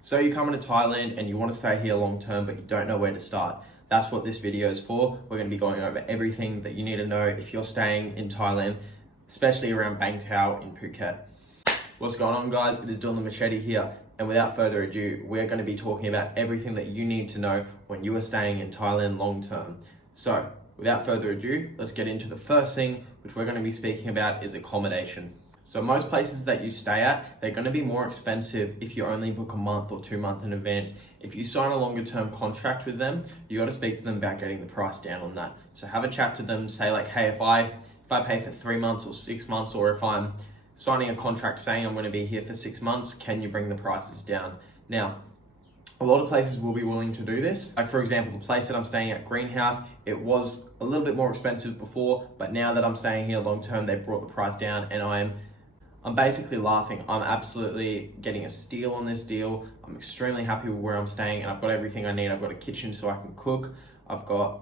So you're coming to Thailand and you want to stay here long term, but you don't know where to start. That's what this video is for. We're going to be going over everything that you need to know if you're staying in Thailand, especially around Bang Tao in Phuket. What's going on, guys? It is Dylan the Machete here. And without further ado, we're going to be talking about everything that you need to know when you are staying in Thailand long term. So without further ado, let's get into the first thing, which we're going to be speaking about is accommodation. So most places that you stay at, they're going to be more expensive if you only book a month or 2 months in advance. If you sign a longer term contract with them, you got to speak to them about getting the price down on that. So have a chat to them, say like, hey, if I pay for 3 months or 6 months, or if I'm signing a contract saying I'm going to be here for 6 months, can you bring the prices down? Now, a lot of places will be willing to do this. Like for example, the place that I'm staying at, Greenhouse, it was a little bit more expensive before, but now that I'm staying here long term, they've brought the price down and I'm basically laughing. I'm absolutely getting a steal on this deal. I'm extremely happy with where I'm staying and I've got everything I need. I've got a kitchen so I can cook. I've got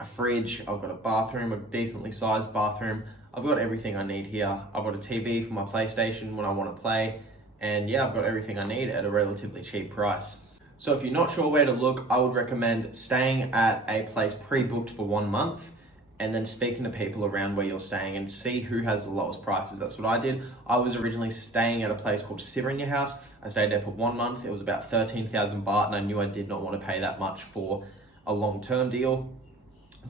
a fridge. I've got a bathroom, a decently sized bathroom. I've got everything I need here. I've got a TV for my PlayStation when I want to play. And yeah, I've got everything I need at a relatively cheap price. So if you're not sure where to look, I would recommend staying at a place pre-booked for 1 month and then speaking to people around where you're staying and see who has the lowest prices. That's what I did. I was originally staying at a place called Siranya House. I stayed there for 1 month. It was about 13,000 baht and I knew I did not want to pay that much for a long-term deal.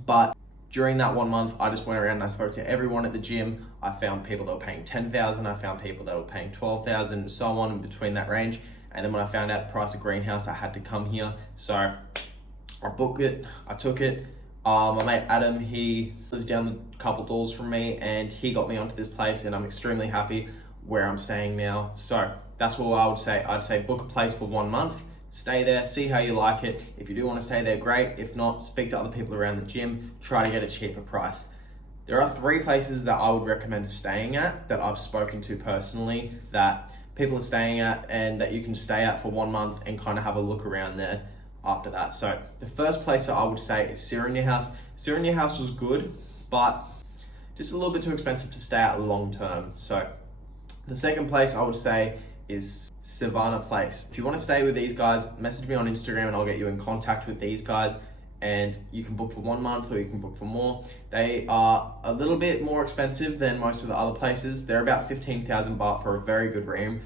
But during that 1 month, I just went around and I spoke to everyone at the gym. I found people that were paying 10,000. I found people that were paying 12,000 and so on in between that range. And then when I found out the price of Greenhouse, I had to come here. So I booked it, I took it. My mate Adam, he was down a couple doors from me and he got me onto this place and I'm extremely happy where I'm staying now. So that's what I would say. I'd say book a place for 1 month, stay there, see how you like it. If you do want to stay there, great. If not, speak to other people around the gym, try to get a cheaper price. There are 3 places that I would recommend staying at that I've spoken to personally that people are staying at and that you can stay at for 1 month and kind of have a look around there after that. So the first place that I would say is Siranya House. Siranya House was good, but just a little bit too expensive to stay at long term. So the second place I would say is Savannah Place. If you want to stay with these guys, message me on Instagram and I'll get you in contact with these guys and you can book for 1 month or you can book for more. They are a little bit more expensive than most of the other places. They're about 15,000 baht for a very good room.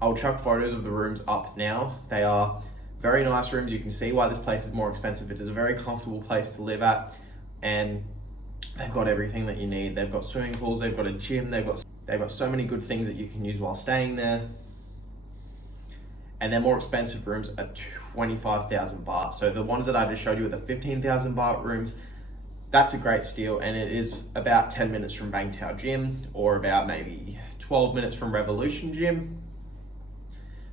I'll chuck photos of the rooms up now. They are very nice rooms. You can see why this place is more expensive. It is a very comfortable place to live at and they've got everything that you need. They've got swimming pools, they've got a gym, they've got so many good things that you can use while staying there. And their more expensive rooms are 25,000 baht. So the ones that I just showed you are the 15,000 baht rooms. That's a great steal and it is about 10 minutes from Bang Tao Gym or about maybe 12 minutes from Revolution Gym.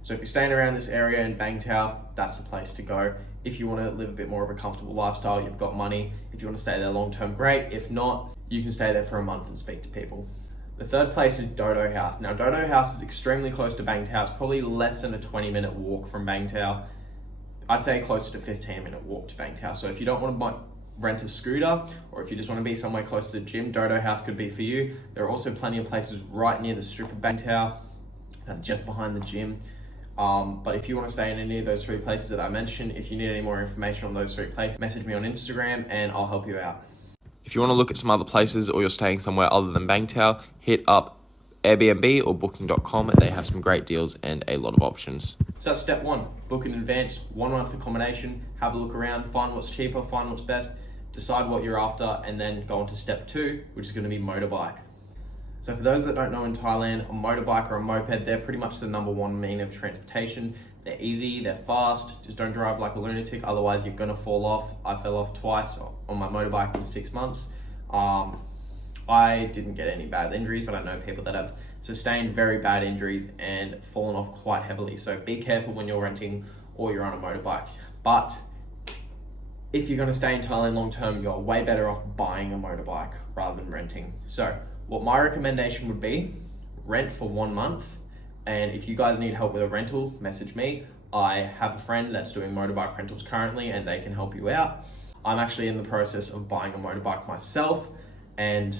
So if you're staying around this area in Bang Tao, that's the place to go. If you want to live a bit more of a comfortable lifestyle, you've got money. If you want to stay there long term, great. If not, you can stay there for a month and speak to people. The third place is Dodo House. Now Dodo House is extremely close to Bang Tao. It's probably less than a 20-minute walk from Bang Tao. I'd say closer to 15-minute walk to Bang Tao. So if you don't want to rent a scooter or if you just want to be somewhere close to the gym, Dodo House could be for you. There are also plenty of places right near the strip of Bang Tao, just behind the gym. But if you want to stay in any of those 3 places that I mentioned, if you need any more information on those 3 places, message me on Instagram and I'll help you out. If you want to look at some other places or you're staying somewhere other than Bang Tao, hit up Airbnb or booking.com. They have some great deals and a lot of options. So that's step 1, book in advance, 1 month accommodation, have a look around, find what's cheaper, find what's best, decide what you're after, and then go on to step 2, which is going to be motorbike. So for those that don't know, in Thailand, a motorbike or a moped, they're pretty much the #1 mean of transportation. They're easy, they're fast, just don't drive like a lunatic, otherwise you're gonna fall off. I fell off twice on my motorbike for 6 months. I didn't get any bad injuries, but I know people that have sustained very bad injuries and fallen off quite heavily. So be careful when you're renting or you're on a motorbike. But if you're gonna stay in Thailand long term, you're way better off buying a motorbike rather than renting. So what my recommendation would be, rent for 1 month. And if you guys need help with a rental, message me. I have a friend that's doing motorbike rentals currently and they can help you out. I'm actually in the process of buying a motorbike myself and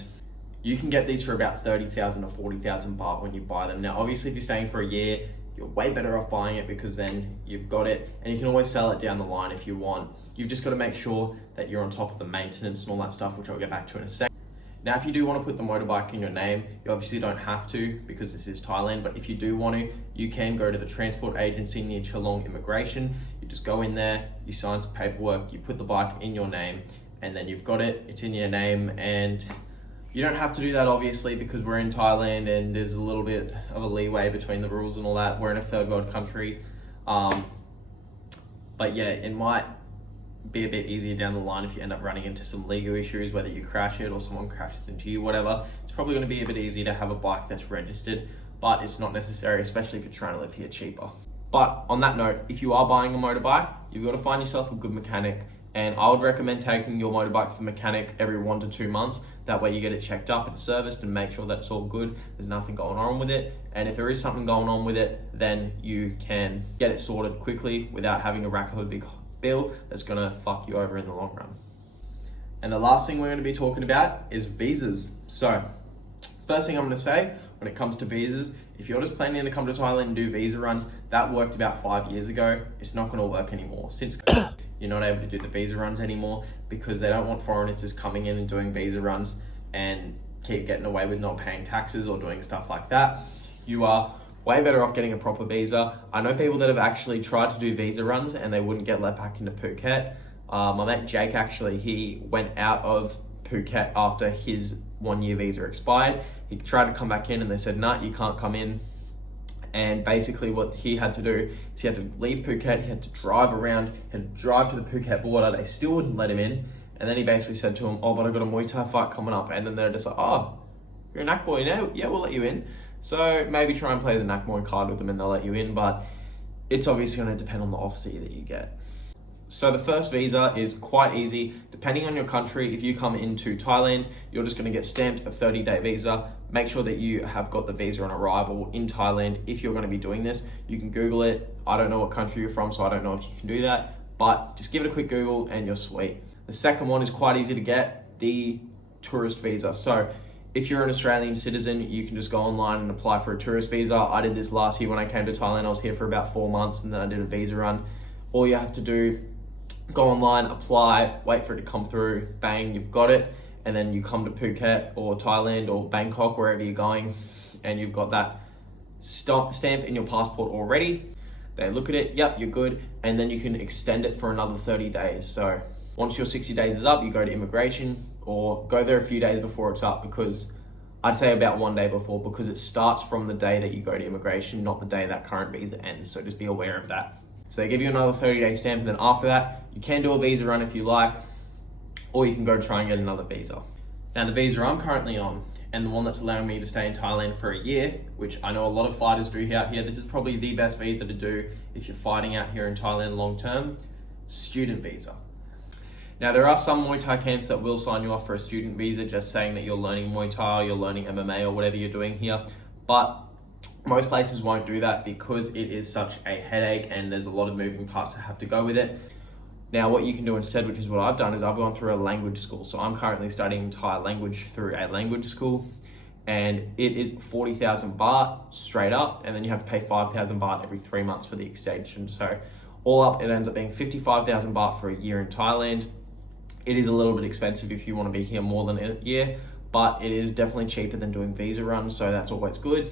you can get these for about 30,000 or 40,000 baht when you buy them. Now, obviously if you're staying for a year, you're way better off buying it, because then you've got it and you can always sell it down the line if you want. You've just got to make sure that you're on top of the maintenance and all that stuff, which I'll get back to in a second. Now, if you do want to put the motorbike in your name, you obviously don't have to because this is Thailand, but if you do want to, you can go to the transport agency near Geelong Immigration. You just go in there, you sign some paperwork, you put the bike in your name, and then you've got it, it's in your name. And you don't have to do that obviously because we're in Thailand and there's a little bit of a leeway between the rules and all that. We're in a third world country. But yeah, it might be a bit easier down the line if you end up running into some legal issues, whether you crash it or someone crashes into you, whatever. It's probably going to be a bit easier to have a bike that's registered, but it's not necessary, especially if you're trying to live here cheaper. But on that note, if you are buying a motorbike, you've got to find yourself a good mechanic. And I would recommend taking your motorbike to the mechanic every 1 to 2 months. That way you get it checked up and serviced and make sure that it's all good. There's nothing going on with it. And if there is something going on with it, then you can get it sorted quickly without having to rack up a big bill that's gonna fuck you over in the long run. And the last thing we're gonna be talking about is visas. So, first thing I'm gonna say, when it comes to visas, if you're just planning to come to Thailand and do visa runs, that worked about 5 years ago. It's not gonna work anymore. Since you're not able to do the visa runs anymore because they don't want foreigners just coming in and doing visa runs and keep getting away with not paying taxes or doing stuff like that. You are way better off getting a proper visa. I know people that have actually tried to do visa runs and they wouldn't get let back into Phuket. My mate Jake, actually, he went out of Phuket after his 1 year visa expired. He tried to come back in and they said, nah, you can't come in. And basically what he had to do is he had to leave Phuket, he had to drive around, he had to drive to the Phuket border. They still wouldn't let him in. And then he basically said to him, oh, but I got a Muay Thai fight coming up. And then they're just like, oh, you're a Nak boy now? Yeah, we'll let you in. So maybe try and play the Nak boy card with them and they'll let you in. But it's obviously going to depend on the officer that you get. So the first visa is quite easy. Depending on your country, if you come into Thailand, you're just going to get stamped a 30-day visa. Make sure that you have got the visa on arrival in Thailand. If you're going to be doing this, you can Google it. I don't know what country you're from, so I don't know if you can do that, but just give it a quick Google and you're sweet. The second one is quite easy to get, the tourist visa. So if you're an Australian citizen, you can just go online and apply for a tourist visa. I did this last year when I came to Thailand. I was here for about 4 months and then I did a visa run. All you have to do, go online, apply, wait for it to come through, bang, you've got it. And then you come to Phuket or Thailand or Bangkok, wherever you're going, and you've got that stamp in your passport already. They look at it, yep, you're good. And then you can extend it for another 30 days. So once your 60 days is up, you go to immigration or go there a few days before it's up, because I'd say about 1 day before, because it starts from the day that you go to immigration, not the day that current visa ends. So just be aware of that. So they give you another 30-day stamp, and then after that, you can do a visa run if you like, or you can go try and get another visa. Now the visa I'm currently on, and the one that's allowing me to stay in Thailand for a year, which I know a lot of fighters do out here, this is probably the best visa to do if you're fighting out here in Thailand long term, student visa. Now there are some Muay Thai camps that will sign you off for a student visa, just saying that you're learning Muay Thai, or you're learning MMA or whatever you're doing here, but most places won't do that because it is such a headache and there's a lot of moving parts that have to go with it. Now, what you can do instead, which is what I've done, is I've gone through a language school. So I'm currently studying Thai language through a language school, and it is 40,000 baht straight up, and then you have to pay 5,000 baht every 3 months for the extension. So all up, it ends up being 55,000 baht for a year in Thailand. It is a little bit expensive if you want to be here more than a year, but it is definitely cheaper than doing visa runs, so that's always good.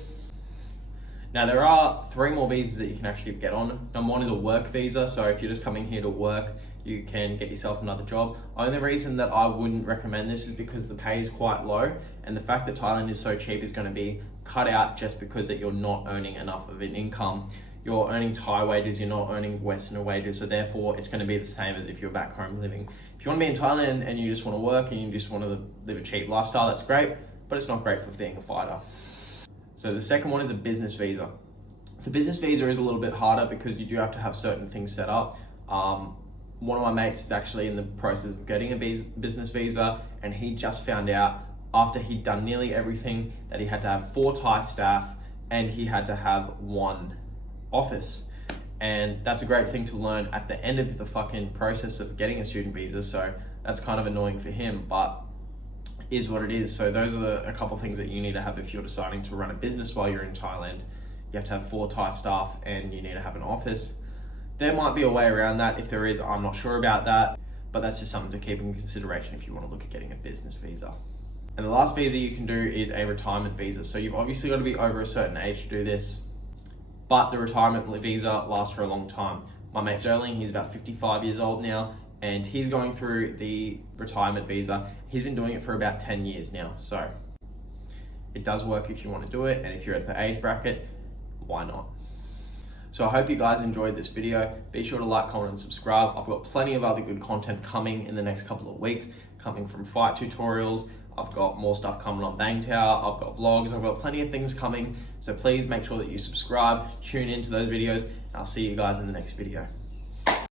Now there are 3 more visas that you can actually get on. Number 1 is a work visa. So if you're just coming here to work, you can get yourself another job. Only reason that I wouldn't recommend this is because the pay is quite low, and the fact that Thailand is so cheap is going to be cut out just because that you're not earning enough of an income. You're earning Thai wages, you're not earning Westerner wages, so therefore it's going to be the same as if you're back home living. If you want to be in Thailand and you just want to work and you just want to live a cheap lifestyle, that's great, but it's not great for being a fighter. So the second one is a business visa. The business visa is a little bit harder because you do have to have certain things set up. One of my mates is actually in the process of getting a business visa, and he just found out after he'd done nearly everything that he had to have 4 Thai staff and he had to have 1 office. And that's a great thing to learn at the end of the fucking process of getting a student visa. So that's kind of annoying for him, but is what it is. So those are a couple things that you need to have if you're deciding to run a business while you're in Thailand. you have to have 4 Thai staff and you need to have an office. There might be a way around that. If there is, I'm not sure about that, but that's just something to keep in consideration if you want to look at getting a business visa. And the last visa you can do is a retirement visa. So you've obviously got to be over a certain age to do this, but the retirement visa lasts for a long time. My mate Sterling, he's about 55 years old now, and he's going through the retirement visa. He's been doing it for about 10 years now. So it does work if you want to do it, and if you're at the age bracket, why not? So I hope you guys enjoyed this video. Be sure to like, comment, and subscribe. I've got plenty of other good content coming in the next couple of weeks, coming from fight tutorials. I've got more stuff coming on Bangtao. I've got vlogs. I've got plenty of things coming. So please make sure that you subscribe, tune into those videos, and I'll see you guys in the next video.